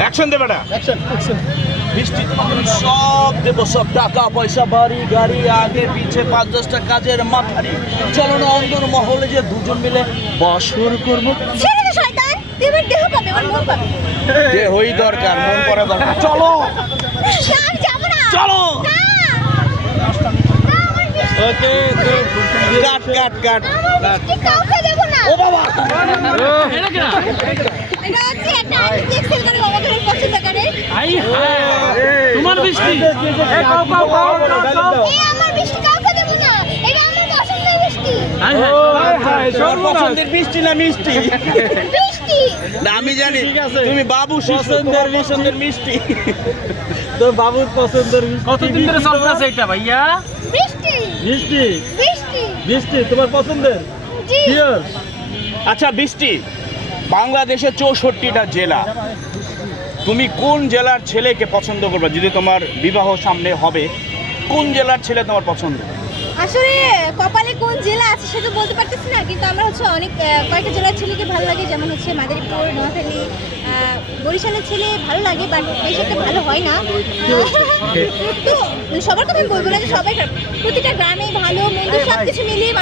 Action দে বেটা, বৃষ্টি সব দেবো, সব টাকা পয়সা বাড়ি গাড়ি আগে পিছে ৫-১০টা কাজের মাথারি। চলো না অন্দর মহলে যে দুজন মিলে বসর করবো। দেহই দরকার, মন করা দরকার। চলো চলো। ওকে, কাট কাট কাট। ও বাবা, তোমার বৃষ্টি পছন্দের বৃষ্টি না মিষ্টি? না আমি জানি তুমি বাবু পছন্দের মিষ্টি। তোর বাবুর পছন্দের কতদিন ধরে চলতেছে এটা ভাইয়া? মিষ্টি মিষ্টি তোমার পছন্দের? আচ্ছা বৃষ্টি, বাংলাদেশে 64টা জেলা, তুমি কোন জেলার ছেলেকে পছন্দ করবে যদি তোমার বিবাহ সামনে হবে? কোন জেলার ছেলে তোমার পছন্দ? আসলে কপালে কোন জেলা আছে সেটা বলতে পারতেছি না, কিন্তু আমার হচ্ছে অনেক কয়েকটা জেলার ছেলেকে ভালো লাগে, যেমন হচ্ছে মাদারীপুর, নোয়াখালী, বরিশালের ছেলে ভালো লাগে, বাট বেশি একটা ভালো হয় না। তো সবার কথা আমি বলবো না যে সবাই, প্রতিটা গ্রামে ভালো মন্দ সব কিছু মিলিয়ে